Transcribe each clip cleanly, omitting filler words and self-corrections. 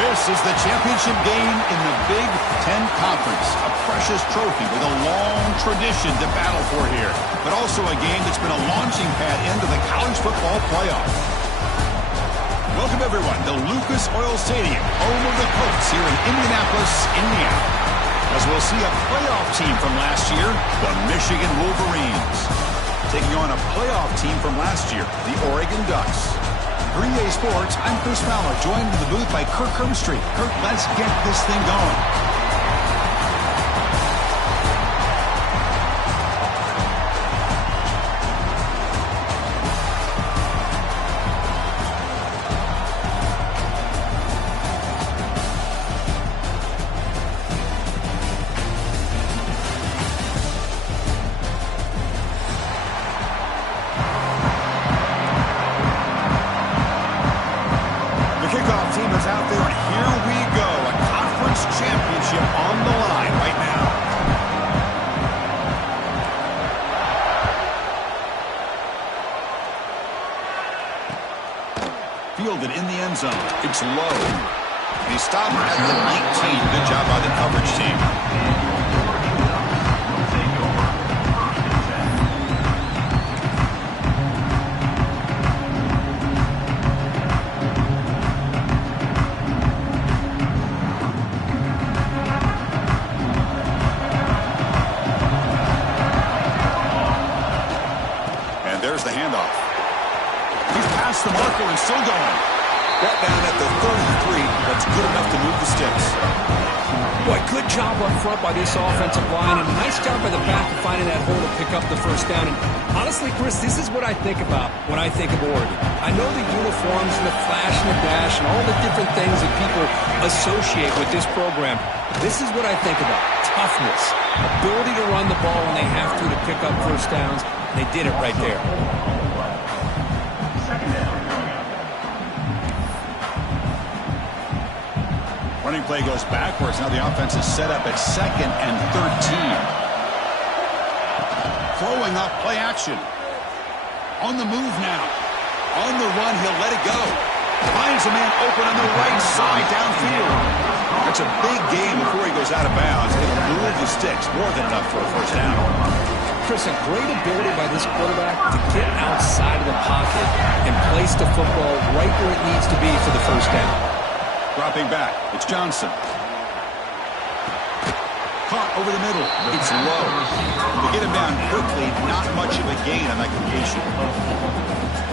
This is the championship game in the Big Ten Conference. A precious trophy with a long tradition to battle for here. But also a game that's been a launching pad into the college football playoff. Welcome, everyone, to Lucas Oil Stadium, home of the Colts here in Indianapolis, Indiana. As we'll see a playoff team from last year, the Michigan Wolverines, taking on a playoff team from last year, the Oregon Ducks. Green Day Sports, I'm Chris Fowler, joined in the booth by Kirk Herbstreit. Kirk, let's get this thing going. Fielded in the end zone. It's low. And he stopped at the 19. Good job by the coverage team. And there's the handoff. He's past the marker and still going. Brought down at the 33. That's good enough to move the sticks. Boy, good job up front by this offensive line, and nice job by the back of finding that hole to pick up the first down. And honestly, Chris, this is what I think about when I think of Oregon. I know the uniforms and the flash and the dash and all the different things that people associate with this program. This is what I think about. Toughness, ability to run the ball when they have to pick up first downs. They did it right there. Running play goes backwards. Now the offense is set up at 2nd and 13. Throwing up play action. On the move now. On the run, he'll let it go. Finds a man open on the right side downfield. That's a big gain before he goes out of bounds. It'll move the sticks. More than enough for a first down. Chris, a great ability by this quarterback to get outside of the pocket and place the football right where it needs to be for the first down. Dropping back, it's Johnson. Caught over the middle. It's low. To get him down quickly, not much of a gain on that completion.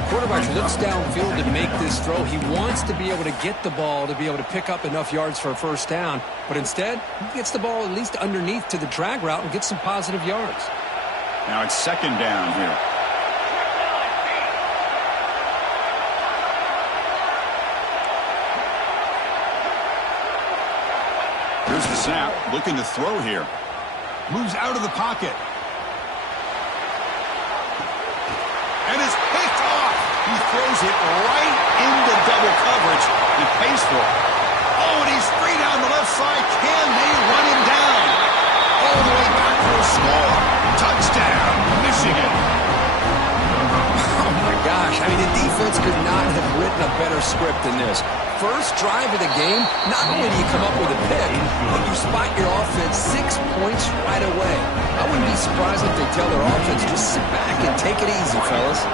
Quarterback looks downfield to make this throw. He wants to be able to get the ball to be able to pick up enough yards for a first down, but instead, he gets the ball at least underneath to the drag route and gets some positive yards. Now it's 2nd down here. Here's the snap, looking to throw here. Moves out of the pocket. And is picked off. He throws it right into double coverage. He pays for it. Oh, and he's free down the left side. Can they run him down? All the way back for a score. Touchdown, Michigan. Oh, my gosh. I mean, the defense could not have written a better script than this. First drive of the game, not only do you come up with a pick, but you spot your offense 6 points right away. I wouldn't be surprised if they tell their offense, just sit back and take it easy, fellas.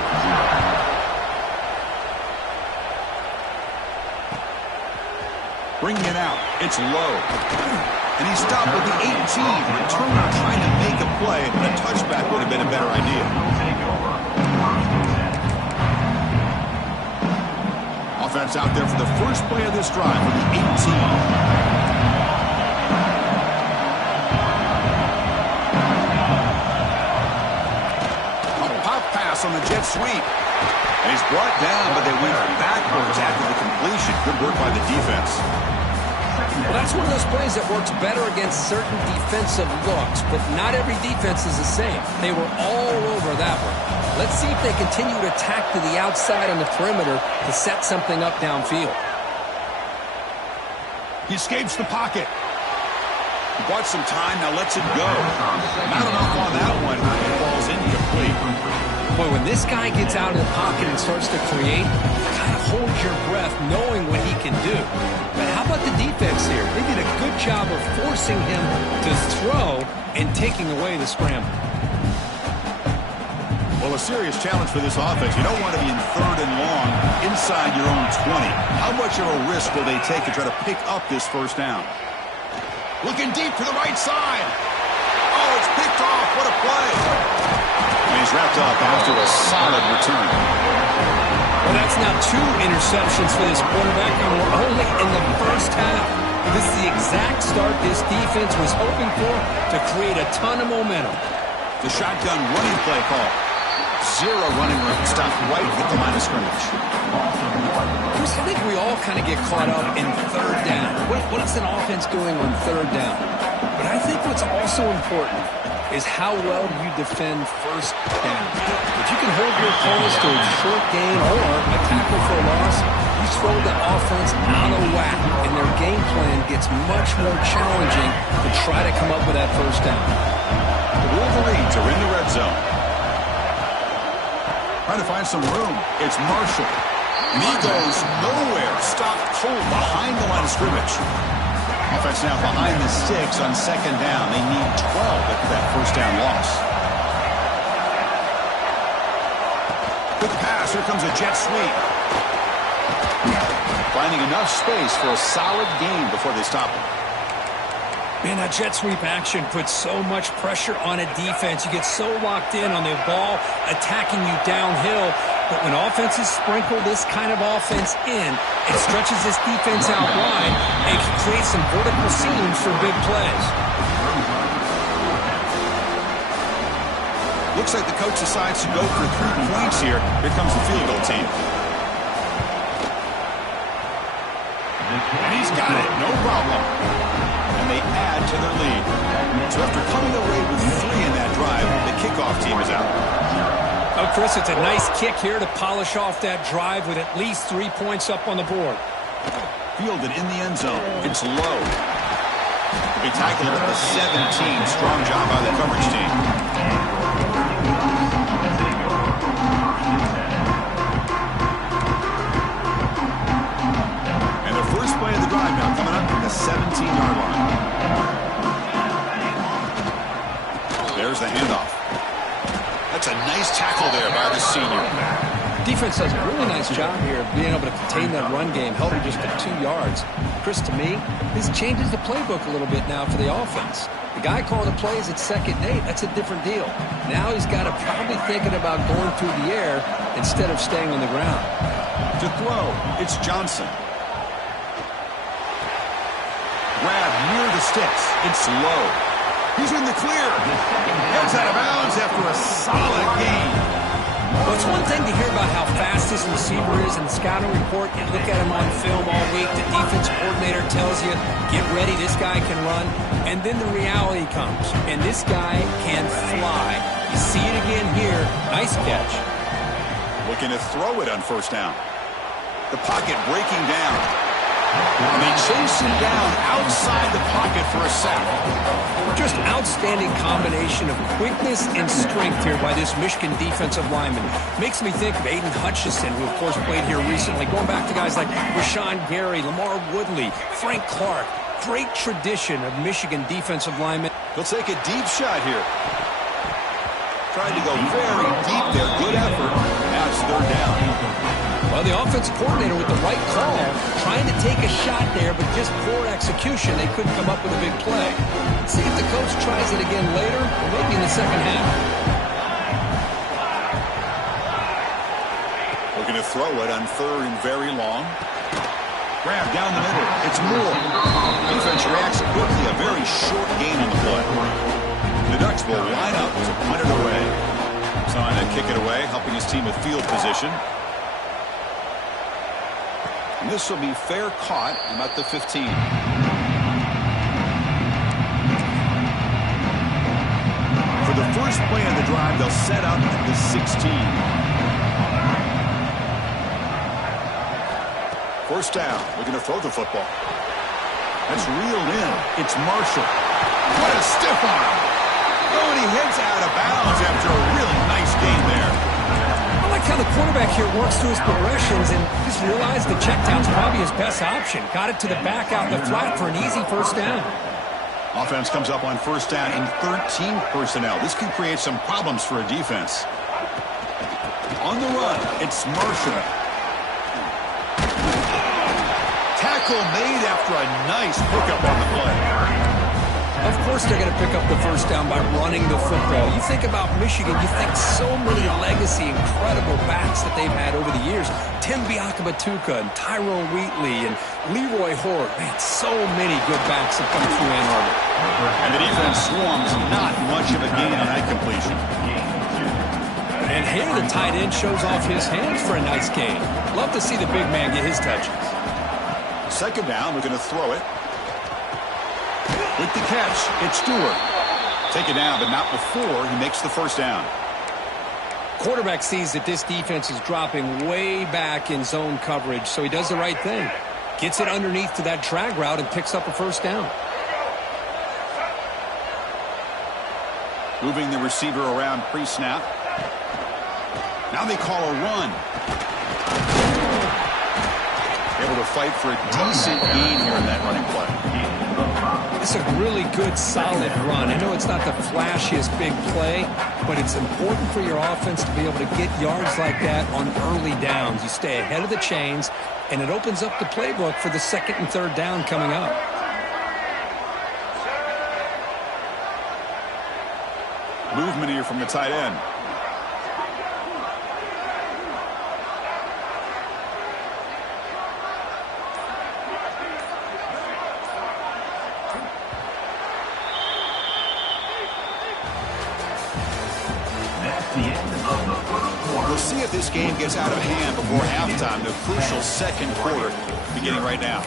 Bringing it out. It's low. And he stopped with the 18. Returner trying to make a play, but a touchback would have been a better idea. Offense out there for the first play of this drive with the 18. pass on the jet sweep. And he's brought down, but they went backwards after the completion. Good work by the defense. Well, that's one of those plays that works better against certain defensive looks, but not every defense is the same. They were all over that one. Let's see if they continue to attack to the outside on the perimeter to set something up downfield. He escapes the pocket. He bought some time, now lets it go. Not enough on that one. It falls incomplete. Boy, when this guy gets out of the pocket and starts to create, kind of hold your breath knowing what he can do. But how about the defense here? They did a good job of forcing him to throw and taking away the scramble. Well, a serious challenge for this offense. You don't want to be in 3rd and long inside your own 20. How much of a risk will they take to try to pick up this first down? Looking deep to the right side. Oh, it's picked off. What a play. And he's wrapped up after a solid return. Well, that's now 2 interceptions for this quarterback, and we're only in the first half. This is the exact start this defense was hoping for to create a ton of momentum. The shotgun running play call. 0 running room. Stopped right at the line of scrimmage. Chris, I think we all kind of get caught up in 3rd down. What is an offense doing on 3rd down? But I think what's also important is how well you defend 1st down. If you can hold your opponents to a short gain or a tackle for a loss, you throw the offense out of whack, and their game plan gets much more challenging to try to come up with that 1st down. The Wolverines are in the red zone. Trying to find some room. It's Marshall. And he goes nowhere. Stopped cold behind the line of scrimmage. Offense now behind the 6 on 2nd down. They need 12 after that 1st down loss. Good pass. Here comes a jet sweep. Finding enough space for a solid gain before they stop him. Man, that jet sweep action puts so much pressure on a defense. You get so locked in on the ball attacking you downhill. But when offenses sprinkle this kind of offense in, it stretches this defense out wide and can create some vertical seams for big plays. Looks like the coach decides to go for 3 points here. Here comes the field goal team. And he's got it. No problem. And they add to their lead. So after coming away with 3 in that drive, the kickoff team is out. Oh, Chris, it's a nice kick here to polish off that drive with at least 3 points up on the board. Fielded in the end zone. It's low. He tackled it at the 17. Strong job by the coverage team. And the first play of the drive now coming up at the 17-yard line. There's the handoff. That's a nice tackle there by the senior. Defense does a really nice job here of being able to contain that run game, held it just to 2 yards. Chris, to me, this changes the playbook a little bit now for the offense. The guy calling the plays at 2nd and 8, that's a different deal. Now he's got to probably thinking about going through the air instead of staying on the ground. To throw, it's Johnson. Grab near the sticks. It's low. He's in the clear. Heads out of bounds after a solid gain. Well, it's one thing to hear about how fast this receiver is in the scouting report. You look at him on film all week. The defense coordinator tells you, get ready, this guy can run. And then the reality comes, and this guy can fly. You see it again here. Nice catch. Looking to throw it on 1st down. The pocket breaking down. And they chase him down outside the pocket for a sack. Just outstanding combination of quickness and strength here by this Michigan defensive lineman. Makes me think of Aiden Hutchinson, who of course played here recently. Going back to guys like Rashawn Gary, Lamar Woodley, Frank Clark. Great tradition of Michigan defensive linemen. He'll take a deep shot here. Trying to go very deep there. Good effort. Now it's 3rd down. Well, the offensive coordinator with the right call, trying to take a shot there, but just poor execution. They couldn't come up with a big play. Let's see if the coach tries it again later, or maybe in the 2nd half. Looking to throw it on 3rd and very long. Grab down the middle. It's Moore. Defense reacts quickly. A very short gain on the play. The Ducks will line up to punt it away. Trying to kick it away, helping his team with field position. And this will be fair caught about the 15. For the first play of the drive, they'll set up at the 16. First down, looking to throw the football. That's reeled in. It's Marshall. What a stiff arm. Oh, and he heads out of bounds after a really nice gain there. I like how the quarterback here works through his progressions and just realized the check down's probably his best option. Got it to the back out in the flat for an easy first down. Offense comes up on first down in 13 personnel. This could create some problems for a defense. On the run, it's Marshall. Tackle made after a nice pickup on the play. Of course they're going to pick up the first down by running the football. You think about Michigan, you think so many legacy, incredible backs that they've had over the years. Tim Biakabatuka and Tyrone Wheatley and Leroy Horde. Man, so many good backs have come through Ann Arbor. And the defense swarms not much of a gain on that completion. And here the tight end shows off his hands for a nice gain. Love to see the big man get his touches. Second down, we're going to throw it. With the catch, it's Stewart. Take it down, but not before he makes the first down. Quarterback sees that this defense is dropping way back in zone coverage, so he does the right thing. Gets it underneath to that drag route and picks up a first down. Moving the receiver around pre-snap. Now they call a run. Able to fight for a decent gain here in that running play. It's a really good, solid run. I know it's not the flashiest big play, but it's important for your offense to be able to get yards like that on early downs. You stay ahead of the chains, and it opens up the playbook for the second and third down coming up. Movement here from the tight end. We'll see if this game gets out of hand before halftime. The crucial second quarter beginning right now.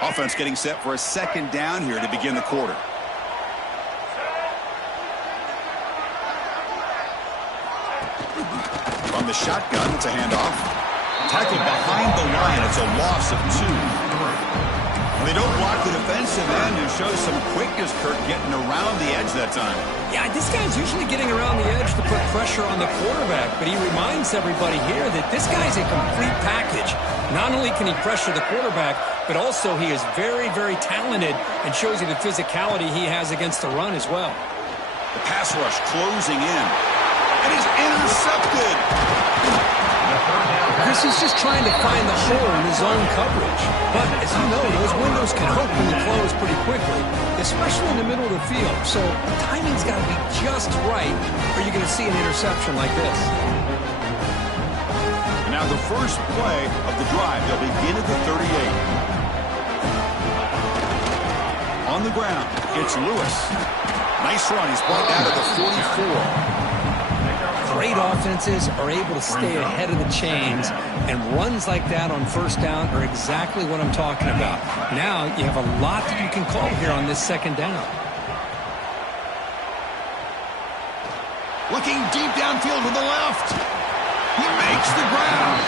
Offense getting set for a second down here to begin the quarter. From the shotgun, it's a handoff. Tackled behind the line. It's a loss of 2. They don't block the defensive end and show some quickness, Kirk, getting around the edge that time. Yeah, this guy's usually getting around the edge to put pressure on the quarterback, but he reminds everybody here that this guy's a complete package. Not only can he pressure the quarterback, but also he is very, very talented and shows you the physicality he has against the run as well. The pass rush closing in. And he's intercepted. Chris is just trying to find the hole in his own coverage. But as you know, those windows can open and close pretty quickly, especially in the middle of the field. So the timing's got to be just right, or you're going to see an interception like this. And now the first play of the drive. They'll begin at the 38. On the ground, it's Lewis. Nice run. He's brought down to the 44. Great offenses are able to stay ahead of the chains, and runs like that on first down are exactly what I'm talking about. Now you have a lot that you can call here on this second down. Looking deep downfield to the left. He makes the ground.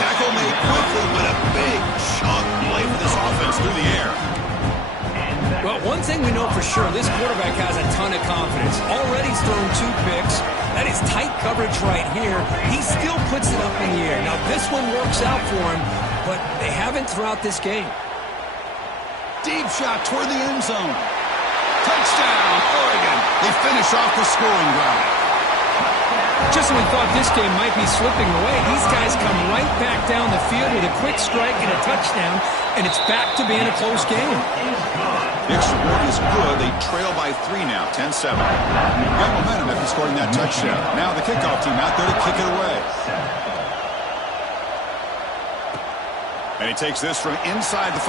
Tackle made quickly, but a big chunk play for this offense through the air. Well, one thing we know for sure, this quarterback has a ton of confidence. Already he's thrown 2 picks. That is tight coverage right here. He still puts it up in the air. Now, this one works out for him, but they haven't throughout this game. Deep shot toward the end zone. Touchdown, Oregon. They finish off the scoring drive. Just when we thought this game might be slipping away, these guys come right back down the field with a quick strike and a touchdown, and it's back to being a close game. The extra point is good. They trail by 3 now, 10-7. Got momentum after scoring that touchdown. Now the kickoff team out there to kick it away. And he takes this from inside the 5.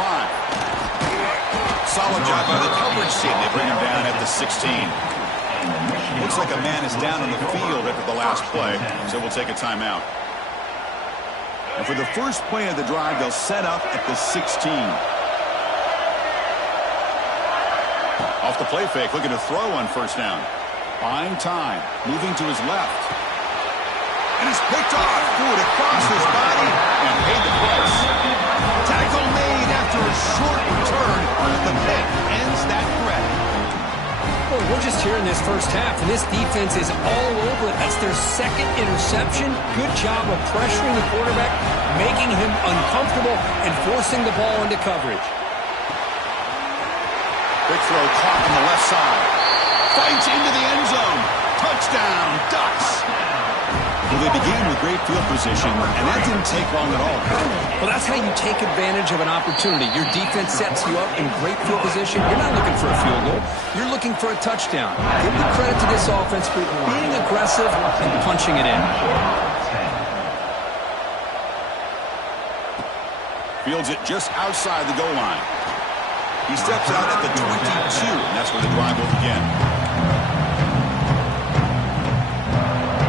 solid job by the coverage team. They bring him down at the 16. Looks like a man is down on the field after the last play, so we'll take a timeout. And for the first play of the drive, they'll set up at the 16. Off the play fake, looking to throw on first down. Buying time, moving to his left. And he's picked off. Threw it across his body and paid the price. Tackle made after a short return, but the pick ends that threat. Well, we're just here in this first half, and this defense is all over it. That's their second interception. Good job of pressuring the quarterback, making him uncomfortable, and forcing the ball into coverage. Big throw caught on the left side. Fights into the end zone. Touchdown, Ducks. Well, they began with great field position, and that didn't take long at all. Well, that's how you take advantage of an opportunity. Your defense sets you up in great field position. You're not looking for a field goal. You're looking for a touchdown. Give the credit to this offense for being aggressive and punching it in. Fields it just outside the goal line. He steps out at the 22, and that's where the drive will begin.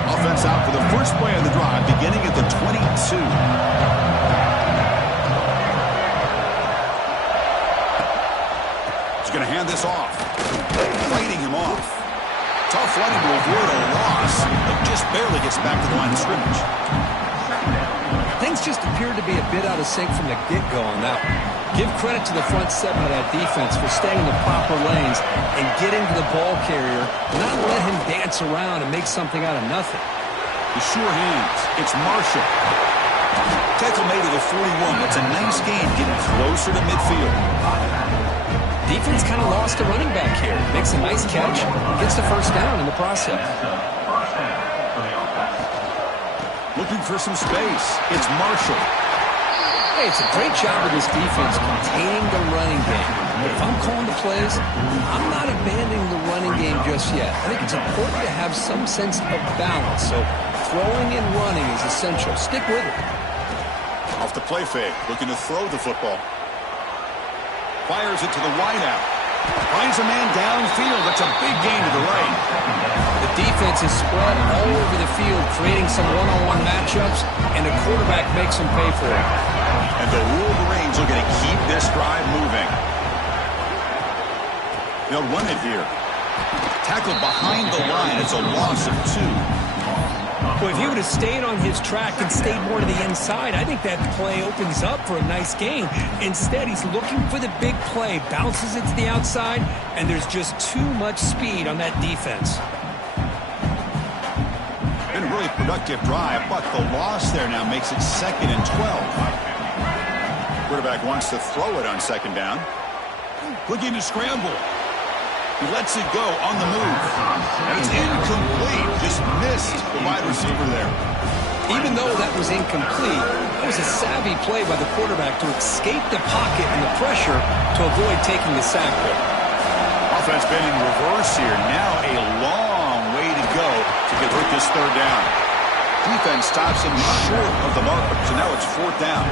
Offense out for the first play of the drive, beginning at the 22. He's going to hand this off. Fighting him off. Tough running to avoid a loss, but just barely gets back to the line of scrimmage. Things just appeared to be a bit out of sync from the get-go on that one. Give credit to the front seven of that defense for staying in the proper lanes and getting to the ball carrier, not let him dance around and make something out of nothing. The sure hands. It's Marshall. Tackle made to the 41. That's a nice gain, getting closer to midfield. Defense kind of lost a running back here. Makes a nice catch, gets the first down in the process. Looking for some space. It's Marshall. Hey, it's a great job of this defense containing the running game. If I'm calling the plays, I'm not abandoning the running game just yet. I think it's important to have some sense of balance. So throwing and running is essential. Stick with it. Off the play fake, looking to throw the football. Fires it to the wideout. Finds a man downfield. That's a big gain to the right. The defense is spread all over the field, creating some one-on-one matchups, and the quarterback makes them pay for it. And the Wolverines are going to keep this drive moving. They'll run it here. Tackled behind the line. It's a loss of 2. Well, if he would have stayed on his track and stayed more to the inside, I think that play opens up for a nice gain. Instead, he's looking for the big play, bounces it to the outside, and there's just too much speed on that defense. Been a really productive drive, but the loss there now makes it 2nd and 12. Quarterback wants to throw it on 2nd down. Looking to scramble. He lets it go on the move. And it's incomplete. Just missed the wide receiver there. Even though that was incomplete, that was a savvy play by the quarterback to escape the pocket and the pressure to avoid taking the sack there. Offense been in reverse here. Now a long way to go to convert this 3rd down. Defense stops him short of the marker, so now it's 4th down.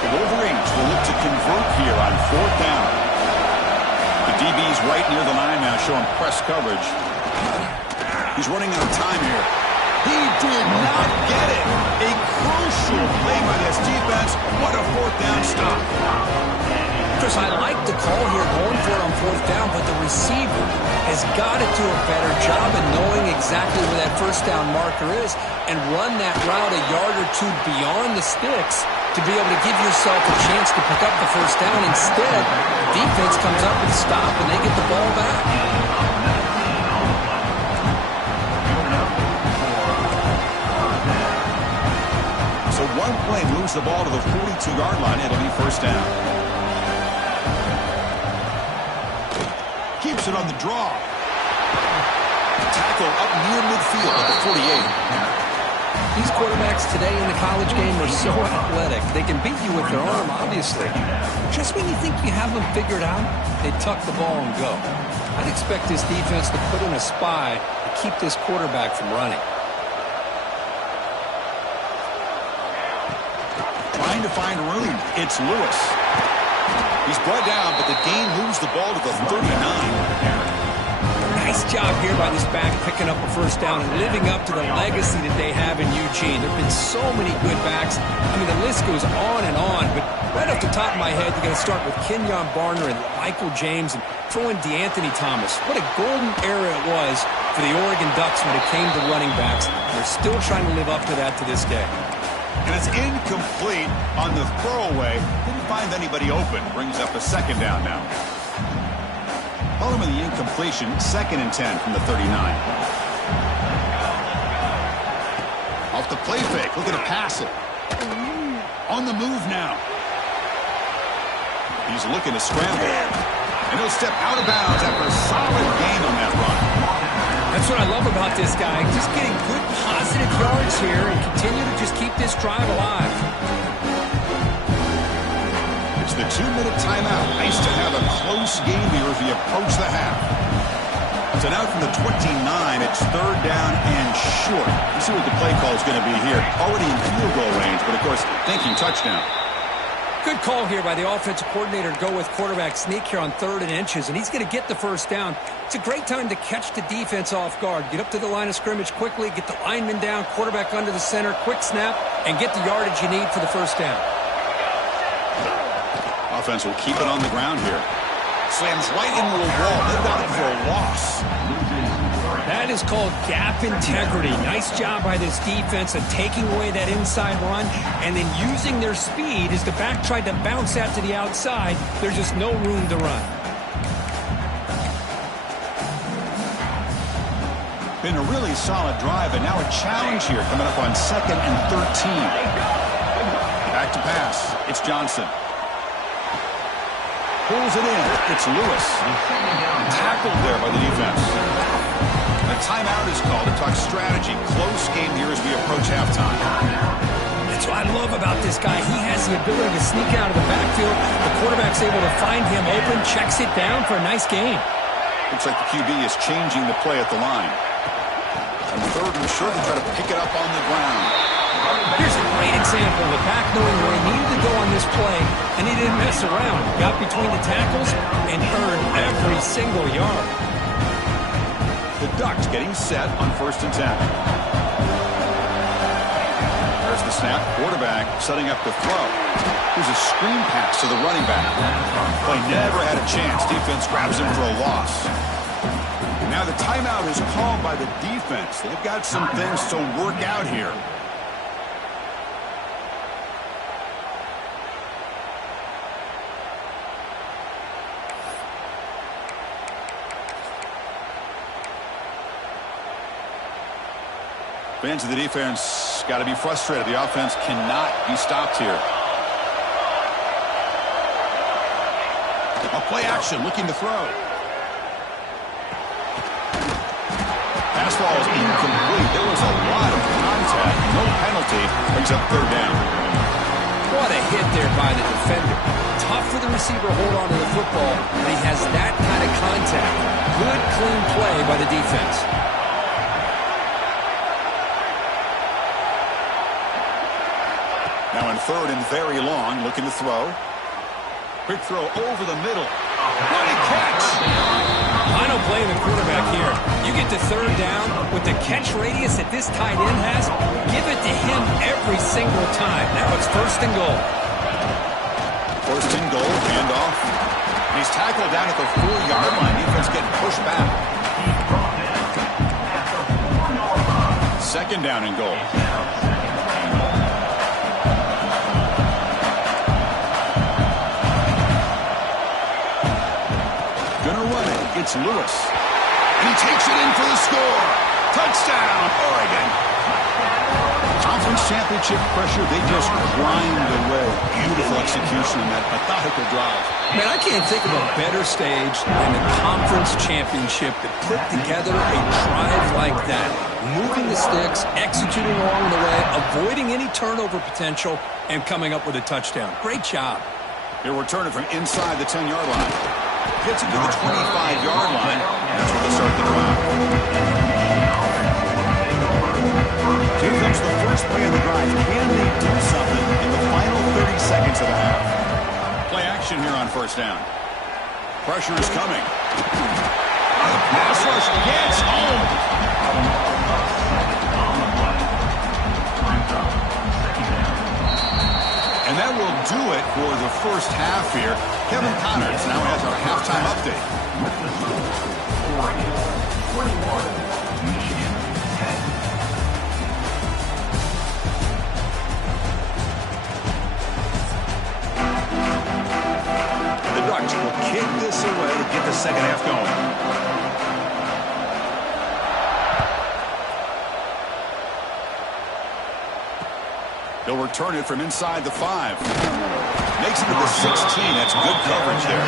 The Wolverines will look to convert here on 4th down. The DB's right near the line now, showing press coverage. He's running out of time here. He did not get it. A crucial play by this defense. What a 4th down stop. Chris, I like the call here going for it on 4th down, but the receiver has got to do a better job of knowing exactly where that 1st down marker is and run that route a yard or 2 beyond the sticks to be able to give yourself a chance to pick up the 1st down. Instead, defense comes up with a stop and they get the ball back. So one play moves the ball to the 42-yard line. It'll be 1st down. Keeps it on the draw. Tackle up near midfield at the 48. These quarterbacks today in the college game are so athletic. They can beat you with their arm, obviously. Just when you think you have them figured out, they tuck the ball and go. I'd expect this defense to put in a spy to keep this quarterback from running. Trying trying to find room. It's Lewis. He's brought down, but the gain moves the ball to the 39. Nice job here by this back picking up a first down and living up to the legacy that they have in Eugene. There have been so many good backs. I mean, the list goes on and on, but right off the top of my head, you're going to start with Kenyon Barner and Michael James and throw in DeAnthony Thomas. What a golden era it was for the Oregon Ducks when it came to running backs. They're still trying to live up to that to this day. And it's incomplete on the throwaway. Didn't find anybody open. Brings up a second down now. Following the incompletion, 2nd and 10 from the 39. Off the play fake, looking to pass it. On the move now. He's looking to scramble. And he'll step out of bounds after a solid gain on that run. That's what I love about this guy. Just getting good positive yards here and continue to just keep this drive alive. It's the 2-minute timeout. Nice to have a close game here as we approach the half. So now from the 29, it's 3rd down and short. Let's see what the play call is going to be here. Already in field goal range, but of course, thinking touchdown. Good call here by the offensive coordinator to go with quarterback sneak here on 3rd and inches, and he's going to get the first down. It's a great time to catch the defense off guard. Get up to the line of scrimmage quickly, get the lineman down, quarterback under the center, quick snap, and get the yardage you need for the first down. Offense will keep it on the ground here. Slams right into a wall. They've got it for a loss. That is called gap integrity. Nice job by this defense of taking away that inside run and then using their speed as the back tried to bounce that to the outside. There's just no room to run. Been a really solid drive, and now a challenge here coming up on 2nd and 13. Back to pass. It's Johnson. Pulls it in. It's Lewis. Tackled there by the defense. A timeout is called to talk strategy. Close game here as we approach halftime. That's what I love about this guy. He has the ability to sneak out of the backfield. The quarterback's able to find him open, checks it down for a nice gain. Looks like the QB is changing the play at the line. And 3rd and short, to try to pick it up on the ground. Here's a great example of the back knowing where he needed to go on this play, and he didn't mess around. Got between the tackles and earned every single yard. The Ducks getting set on 1st and 10. There's the snap. Quarterback setting up the throw. Here's a screen pass to the running back. Play never had a chance. Defense grabs him for a loss. Now the timeout is called by the defense. They've got some things to work out here. Fans of the defense got to be frustrated. The offense cannot be stopped here. A play action, looking to throw. Pass ball is incomplete. There was a lot of contact. No penalty. Brings up 3rd down. What a hit there by the defender. Tough for the receiver to hold on to the football, but he has that kind of contact. Good, clean play by the defense. Now in 3rd and very long, looking to throw. Quick throw over the middle. What a catch! I don't blame the quarterback here. You get to 3rd down with the catch radius that this tight end has, give it to him every single time. Now it's 1st and goal. 1st and goal, handoff. He's tackled down at the 4-yard line. Defense getting pushed back. 2nd down and goal. It's Lewis. And he takes it in for the score. Touchdown, Oregon. Conference championship pressure, they just grind away. Beautiful execution in that methodical drive. Man, I can't think of a better stage than the conference championship to put together a drive like that. Moving the sticks, executing along the way, avoiding any turnover potential, and coming up with a touchdown. Great job. Here we're turning from inside the 10-yard line. Gets it to the 25-yard line. That's where they start the drive. Here comes the first play of the drive. Can they do something in the final 30 seconds of the half. Play action here on first down. Pressure is coming. Pass rush gets home. And that will do it for the first half here. Kevin Connors now has our halftime update. 41, Michigan 10. The Ducks will kick this away to get the second half going. He'll return it from inside the 5. Makes it to the 16. That's good coverage there.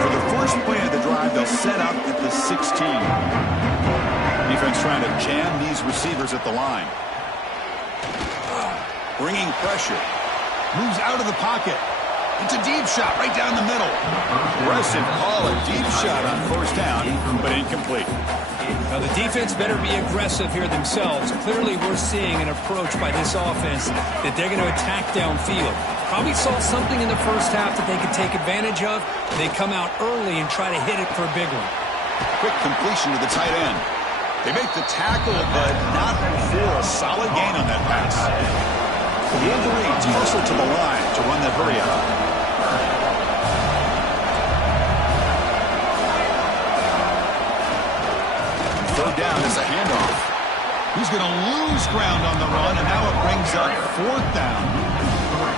For the first play of the drive, they'll set up at the 16. Defense trying to jam these receivers at the line. Bringing pressure. Moves out of the pocket. It's a deep shot right down the middle. Aggressive call, a deep shot on first down, but incomplete. Now the defense better be aggressive here themselves. Clearly we're seeing an approach by this offense that they're going to attack downfield. Probably saw something in the first half that they could take advantage of. They come out early and try to hit it for a big one. Quick completion to the tight end. They make the tackle, but not before a solid gain on that pass. The Wolverines hustle to the line to run that hurry out. Third down is a handoff. He's going to lose ground on the run, and now it brings up fourth down.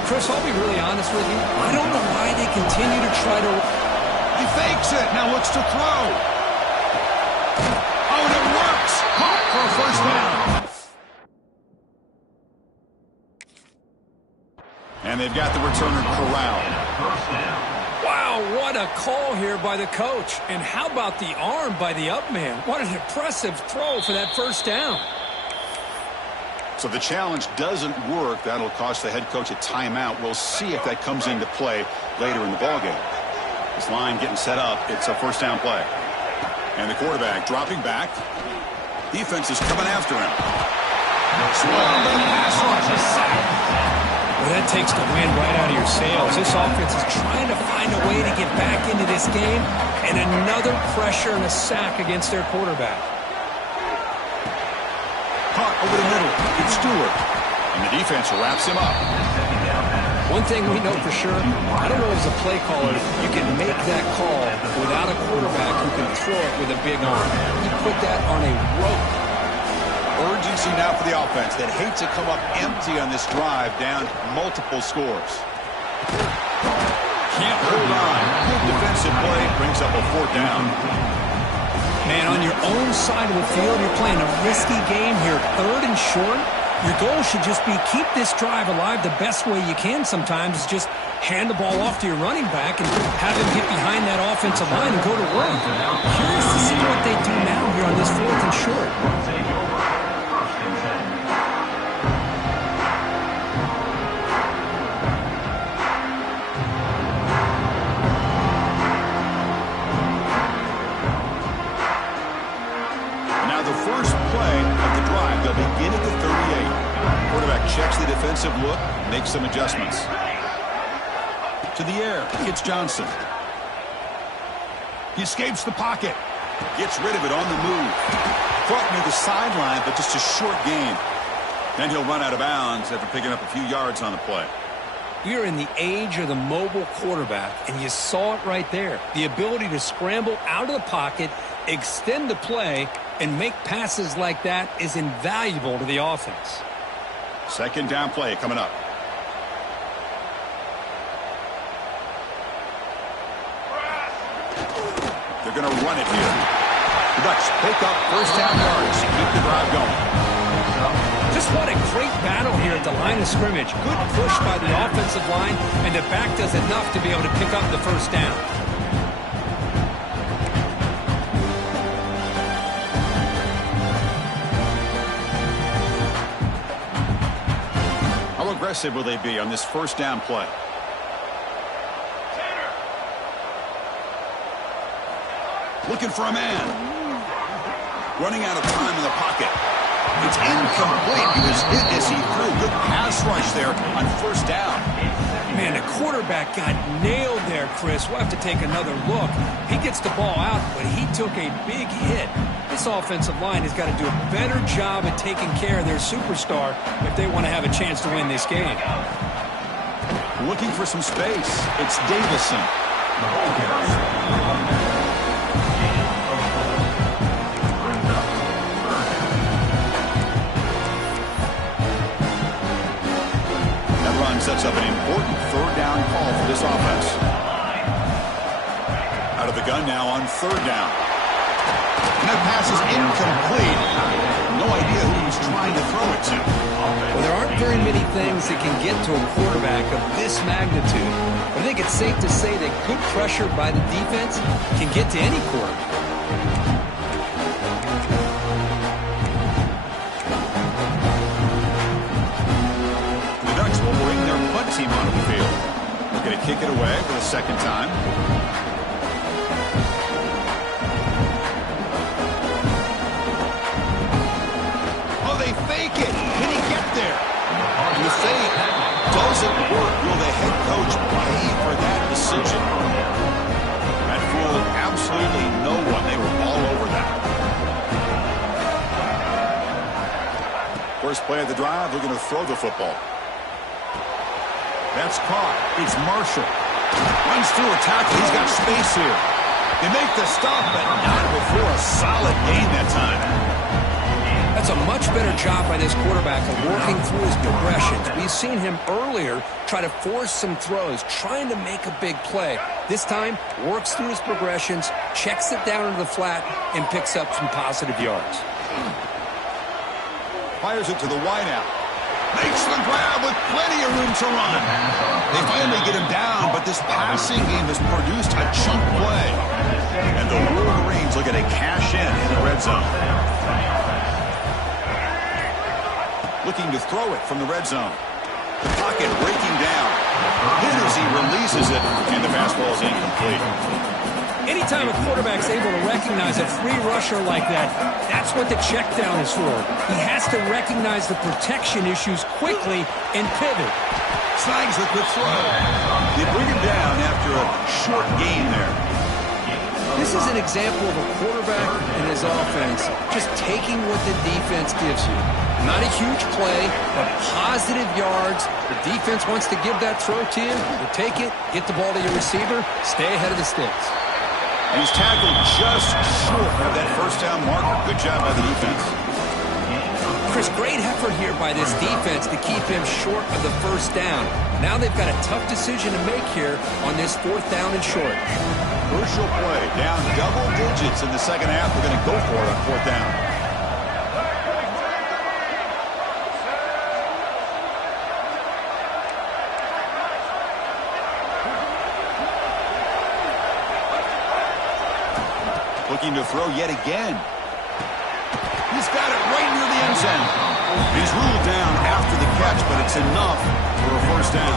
Chris, I'll be really honest with you. I don't know why they continue to try to... He fakes it. Now looks to throw. Oh, and it works. Caught for a first down. And they've got the returner corralled. Wow, what a call here by the coach. And how about the arm by the up man? What an impressive throw for that first down. So the challenge doesn't work. That'll cost the head coach a timeout. We'll see if that comes into play later in the ballgame. This line getting set up. It's a first down play. And the quarterback dropping back. Defense is coming after him. Swung by the pass rush. A sack. Well, that takes the wind right out of your sails. This offense is trying to find a way to get back into this game, and another pressure and a sack against their quarterback. Caught over the middle. It's Stewart. And the defense wraps him up. One thing we know for sure, I don't know as a play caller, you can make that call without a quarterback who can throw it with a big arm. You put that on a rope. Urgency now for the offense that hates to come up empty on this drive, down multiple scores. Can't hold on. Good defensive play brings up a fourth down. Man, on your own side of the field, you're playing a risky game here. Third and short. Your goal should just be keep this drive alive the best way you can sometimes. Is just hand the ball off to your running back and have him get behind that offensive line and go to work. Curious to see what they do now here on this fourth and short. Checks the defensive look, makes some adjustments. To the air, it's Johnson. He escapes the pocket. Gets rid of it on the move. Caught near the sideline, but just a short gain. Then he'll run out of bounds after picking up a few yards on the play. We are in the age of the mobile quarterback, and you saw it right there. The ability to scramble out of the pocket, extend the play, and make passes like that is invaluable to the offense. Second down play coming up. They're going to run it here. The Ducks pick up first down yards to keep the drive going. Just what a great battle here at the line of scrimmage. Good push by the offensive line, and the back does enough to be able to pick up the first down. How aggressive will they be on this first down play? Looking for a man. Running out of time in the pocket. It's incomplete. He was hit as he threw. Good pass rush there on first down. Man, the quarterback got nailed there, Chris. We'll have to take another look. He gets the ball out, but he took a big hit. This offensive line has got to do a better job at taking care of their superstar if they want to have a chance to win this game. Looking for some space. It's Davison. That run sets up an important third down call for this offense. Out of the gun now on third down. And that pass is incomplete. No idea who he's trying to throw it to. Well, there aren't very many things that can get to a quarterback of this magnitude. I think it's safe to say that good pressure by the defense can get to any quarterback. The Ducks will bring their punt team onto the field. They're going to kick it away for the second time. Fake it. Can he get there? The fake doesn't work. Will the head coach pay for that decision? That fooled absolutely no one. They were all over that. First play of the drive, they're going to throw the football. That's caught. It's Marshall. Runs through a tackle. He's got space here. They make the stop, but not before a solid gain that time. That's a much better job by this quarterback of working through his progressions. We've seen him earlier try to force some throws, trying to make a big play. This time, works through his progressions, checks it down into the flat, and picks up some positive yards. Fires it to the wideout. Makes the grab with plenty of room to run. They finally get him down, but this passing game has produced a chunk play. And the Wolverines look at a cash in the red zone. Looking to throw it from the red zone. The pocket breaking down. Hit as he releases it, and the fastball is incomplete. Anytime a quarterback's able to recognize a free rusher like that, that's what the check down is for. He has to recognize the protection issues quickly and pivot. Snags the quick throw. They bring him down after a short gain there. This is an example of a quarterback and his offense just taking what the defense gives you. Not a huge play, but positive yards. The defense wants to give that throw to you. You take it, get the ball to your receiver, stay ahead of the sticks. And he's tackled just short of that first down marker. Good job by the defense. Chris, great effort here by this defense to keep him short of the first down. Now they've got a tough decision to make here on this fourth down and short. Crucial play. Down double digits in the second half. They're going to go for it on fourth down. Looking to throw yet again. He's got it right near the end zone. He's ruled down after the catch, but it's enough for a first down.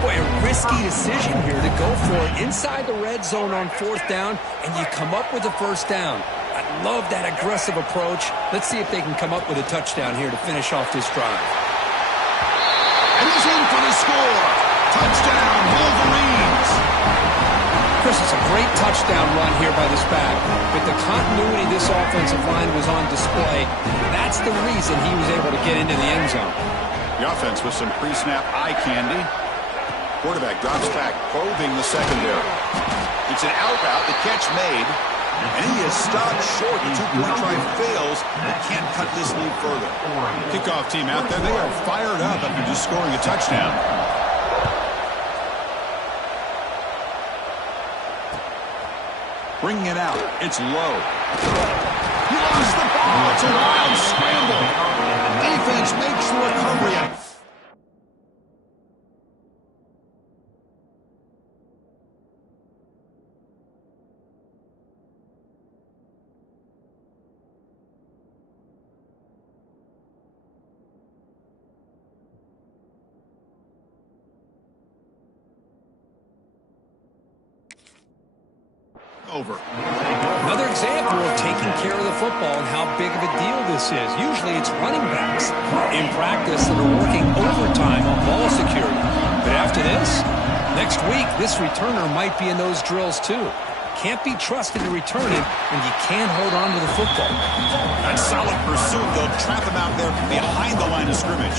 Boy, a risky decision here to go for it inside the red zone on fourth down, and you come up with a first down. I love that aggressive approach. Let's see if they can come up with a touchdown here to finish off this drive. And he's in for the score. Touchdown, Wolverines. Chris, it's a great touchdown run here by this back. With the continuity this offensive line was on display, that's the reason he was able to get into the end zone. The offense with some pre-snap eye candy. Quarterback drops back, probing the secondary. It's an out route, the catch made, and he is stopped short. The two-point try fails, but can't cut this lead further. Kickoff team out there, they are fired up after just scoring a touchdown. Bringing it out. It's low. He lost the ball. It's a wild scramble. Defense makes the recovery. Over. Another example of taking care of the football and how big of a deal this is. Usually it's running backs in practice that are working overtime on ball security. But after this, next week, this returner might be in those drills too. Can't be trusted to return it, and you can't hold on to the football. That solid pursuit. They'll trap him out there behind the line of scrimmage.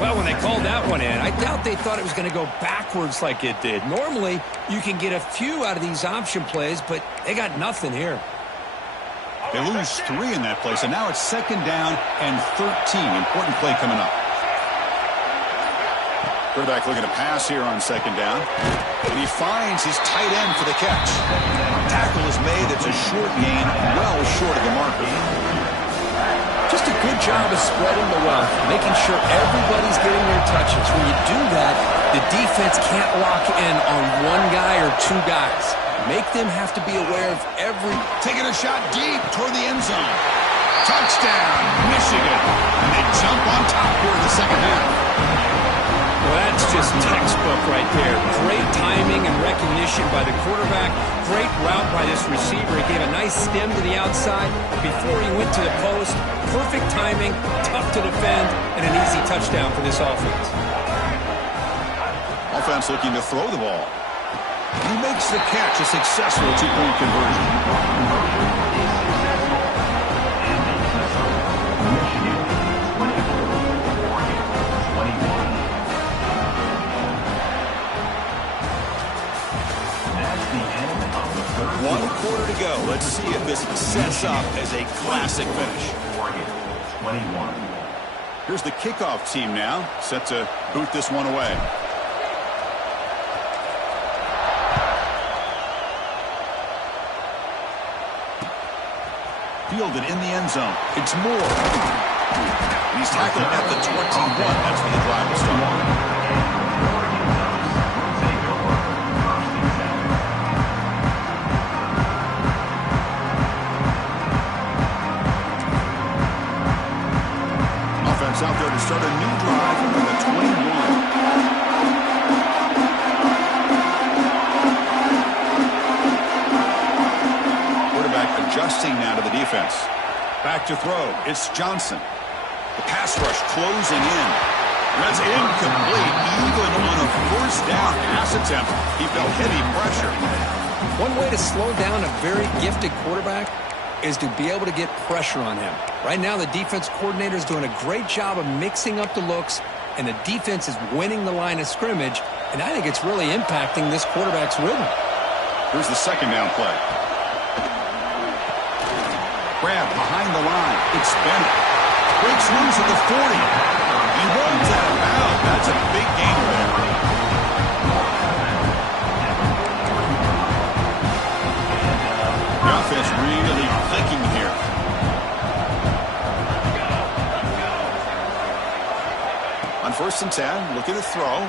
Well, when they called that one in, I doubt they thought it was going to go backwards like it did. Normally, you can get a few out of these option plays, but they got nothing here. They lose 3 in that play, so now it's 2nd down and 13. Important play coming up. Quarterback looking to pass here on 2nd down. And he finds his tight end for the catch. Tackle is made. It's a short gain, well short of the marker. Just a good job of spreading the wealth, making sure everybody's getting their touches. When you do that, the defense can't lock in on one guy or 2 guys. Make them have to be aware of every... Taking a shot deep toward the end zone. Touchdown, Michigan. And they jump on top here in the second half. Well, that's just textbook right there. Great timing and recognition by the quarterback. Great route by this receiver. He gave a nice stem to the outside before he went to the post. Perfect timing, tough to defend, and an easy touchdown for this offense. Offense looking to throw the ball. He makes the catch, a successful 2-point conversion. One quarter to go. Let's see if this sets up as a classic finish. 21. Here's the kickoff team now, set to boot this one away. Fielded in the end zone. It's Moore. He's tackled at the 21. That's where the drive will start. Out there to start a new drive from the 21. Quarterback adjusting now to the defense. Back to throw. It's Johnson. The pass rush closing in. That's incomplete. Even on a first down pass attempt, he felt heavy pressure. One way to slow down a very gifted quarterback is to be able to get pressure on him. Right now, the defense coordinator is doing a great job of mixing up the looks, and the defense is winning the line of scrimmage, and I think it's really impacting this quarterback's rhythm. Here's the 2nd down play. Grab behind the line. It's Bennett. Breaks loose at the 40. He runs out of bounds. That's a big gain there. The offense really clicking here. On 1st and 10, looking to throw.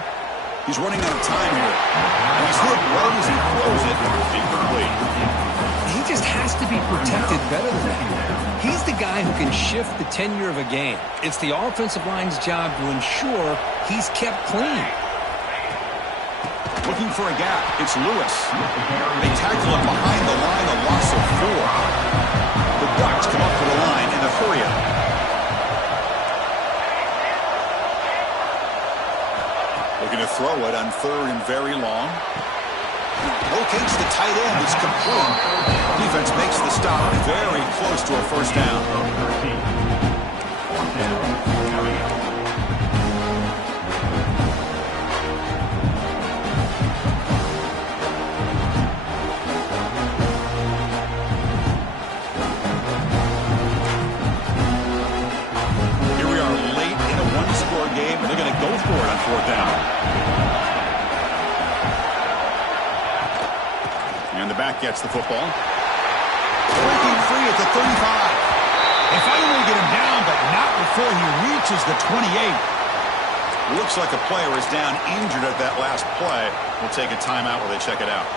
He's running out of time here. And he's hit right as he throws it. Incomplete. He just has to be protected better than that. He's the guy who can shift the tenure of a game. It's the offensive line's job to ensure he's kept clean. Looking for a gap. It's Lewis. They tackle him behind the line, a loss of 4. The Ducks come up to the line in a hurry-up. Looking to throw it on 3rd and very long. Locates the tight end. It's complete. Defense makes the stop very close to a first down. Game, and they're going to go for it on 4th down. And the back gets the football. Breaking free at the 35. They finally get him down, but not before he reaches the 28. Looks like a player is down injured at that last play. We'll take a timeout while they check it out.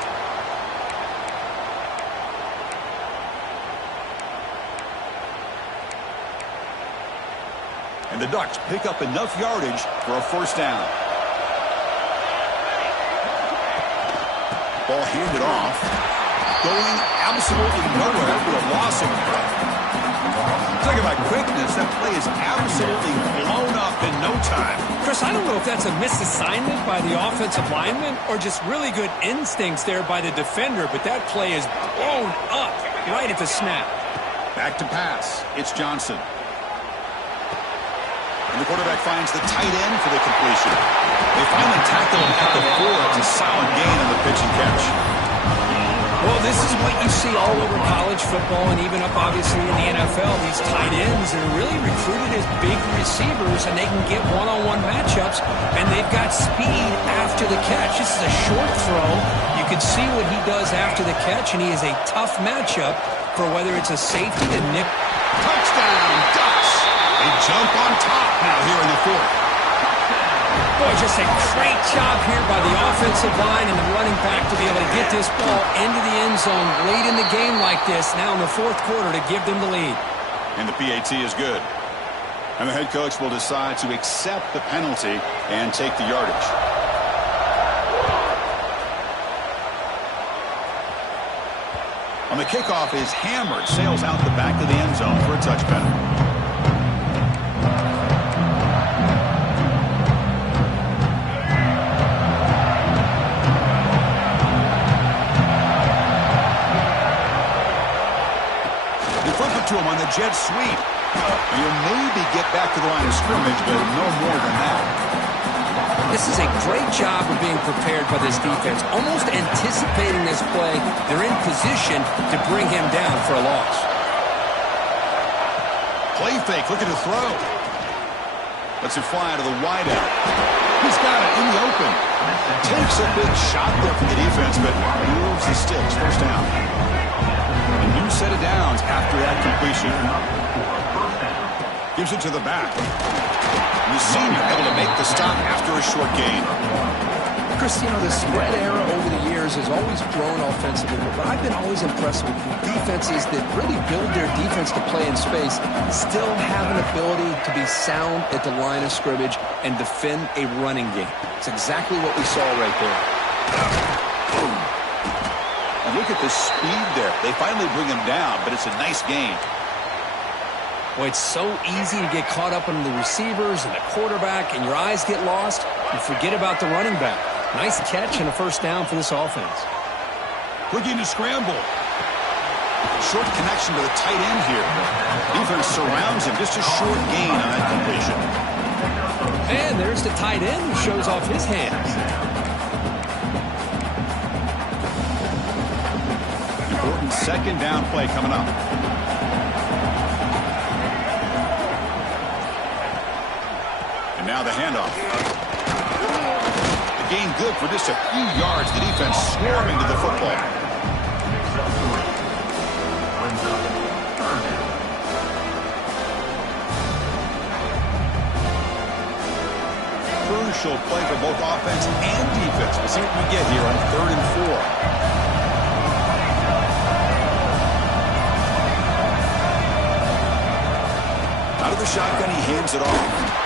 And the Ducks pick up enough yardage for a first down. Ball handed off. going absolutely nowhere for a loss of play. Talk about quickness. That play is absolutely blown up in no time. Chris, I don't know if that's a misassignment by the offensive lineman or just really good instincts there by the defender, but that play is blown up right at the snap. Back to pass. It's Johnson. And the quarterback finds the tight end for the completion. They finally tackle him at the 4. It's a solid gain on the pitch and catch. Well, this is what you see all over college football and even up, obviously, in the NFL. These tight ends are really recruited as big receivers, and they can get one-on-one matchups, and they've got speed after the catch. This is a short throw. You can see what he does after the catch, and he is a tough matchup for whether it's a safety to nick. Touchdown, Ducks! They jump on top now here in the 4th. Boy, just a great job here by the offensive line and the running back to be able to get this ball into the end zone late in the game like this, now in the 4th quarter, to give them the lead. And the PAT is good. And the head coach will decide to accept the penalty and take the yardage. On the kickoff is hammered, sails out the back of the end zone for a touchback. To him on the jet sweep. You'll maybe get back to the line of scrimmage, but no more than that. This is a great job of being prepared by this defense. Almost anticipating this play, they're in position to bring him down for a loss. Play fake, looking to throw. Lets it fly out of the wideout. He's got it in the open. Takes a big shot there from the defense, but moves the sticks. First down. A new set of downs after that completion. Gives it to the back. And the senior able to make the stop after a short gain. Chris, the spread era over the years has always grown offensively, but I've been always impressed with defenses that really build their defense to play in space, still have an ability to be sound at the line of scrimmage and defend a running game. It's exactly what we saw right there. And look at the speed there. They finally bring him down, but it's a nice gain. Boy, it's so easy to get caught up in the receivers and the quarterback, and your eyes get lost. You forget about the running back. Nice catch and a first down for this offense. Looking to scramble. Short connection to the tight end here. Defense surrounds him. Just a short gain on that completion. And there's the tight end who shows off his hands. Important second down play coming up. And now the handoff. The gain good for just a few yards. The defense swarming to the football. Crucial play for both offense and defense. We'll see what we get here on 3rd and 4. Out of the shotgun, he hands it off.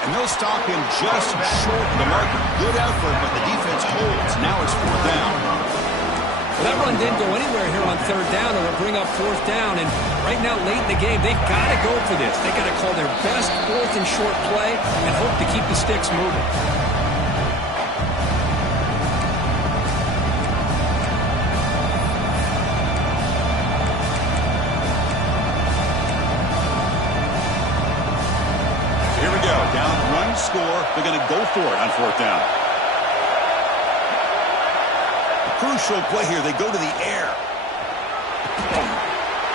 And they'll stop him just short of the marker. Good effort, but the defense holds. Now it's 4th down. Well, that run didn't go anywhere here on 3rd down. It'll bring up 4th down. And right now, late in the game, they've got to go for this. They've got to call their best 4th and short play and hope to keep the sticks moving. Score, they're going to go for it on 4th down. A crucial play here. They go to the air.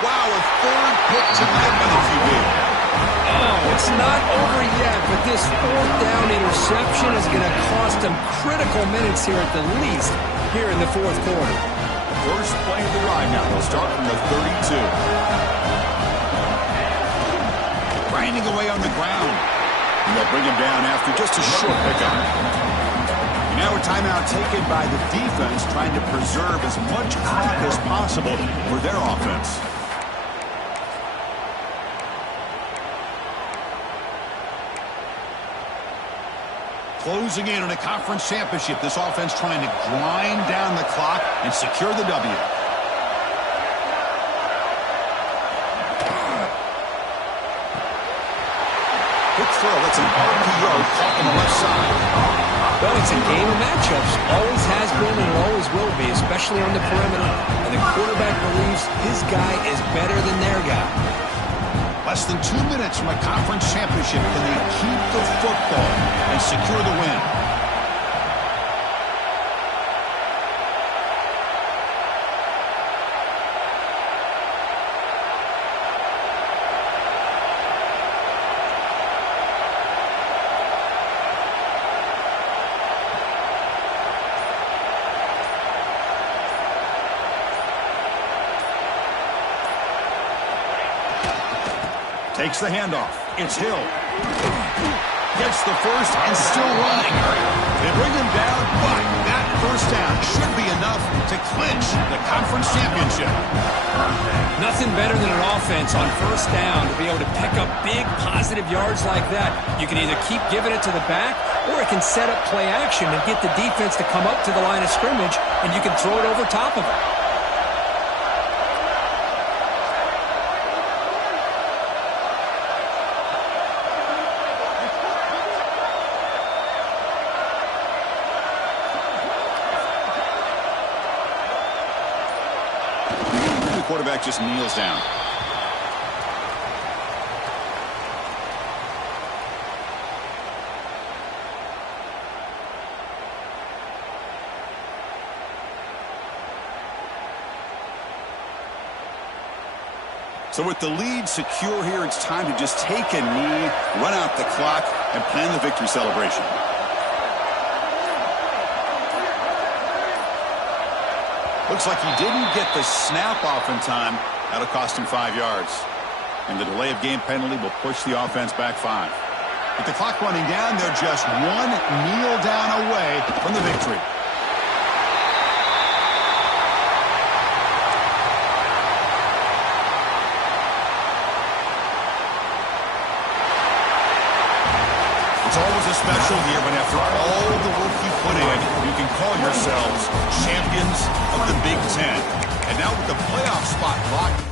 Wow, a 3rd pick tonight by the QB. Oh, it's not over yet, but this 4th down interception is going to cost them critical minutes here at the least here in the 4th quarter. First play of the ride now. They'll start from the 32. Grinding away on the ground. And they'll bring him down after just a short pickup. Now a timeout taken by the defense, trying to preserve as much clock as possible for their offense. closing in on a conference championship. This offense trying to grind down the clock and secure the W. Quick throw, that's an RPO caught on the left side. Well, it's a game of matchups. Always has been and always will be, especially on the perimeter. And the quarterback believes his guy is better than their guy. Less than 2 minutes from a conference championship. Can they keep the football and secure the win? Takes the handoff. It's Hill. Gets the first and still running. They bring him down, but that first down should be enough to clinch the conference championship. Nothing better than an offense on first down to be able to pick up big positive yards like that. You can either keep giving it to the back, or it can set up play action and get the defense to come up to the line of scrimmage, and you can throw it over top of it. Quarterback just kneels down. So with the lead secure here, it's time to just take a knee, run out the clock, and plan the victory celebration. Looks like he didn't get the snap off in time. That'll cost him 5 yards. And the delay of game penalty will push the offense back 5. With the clock running down, they're just one kneel down away from the victory. It's always a special year when after all the work you put in, you can call yourselves champions of the Big Ten. And now with the playoff spot locked,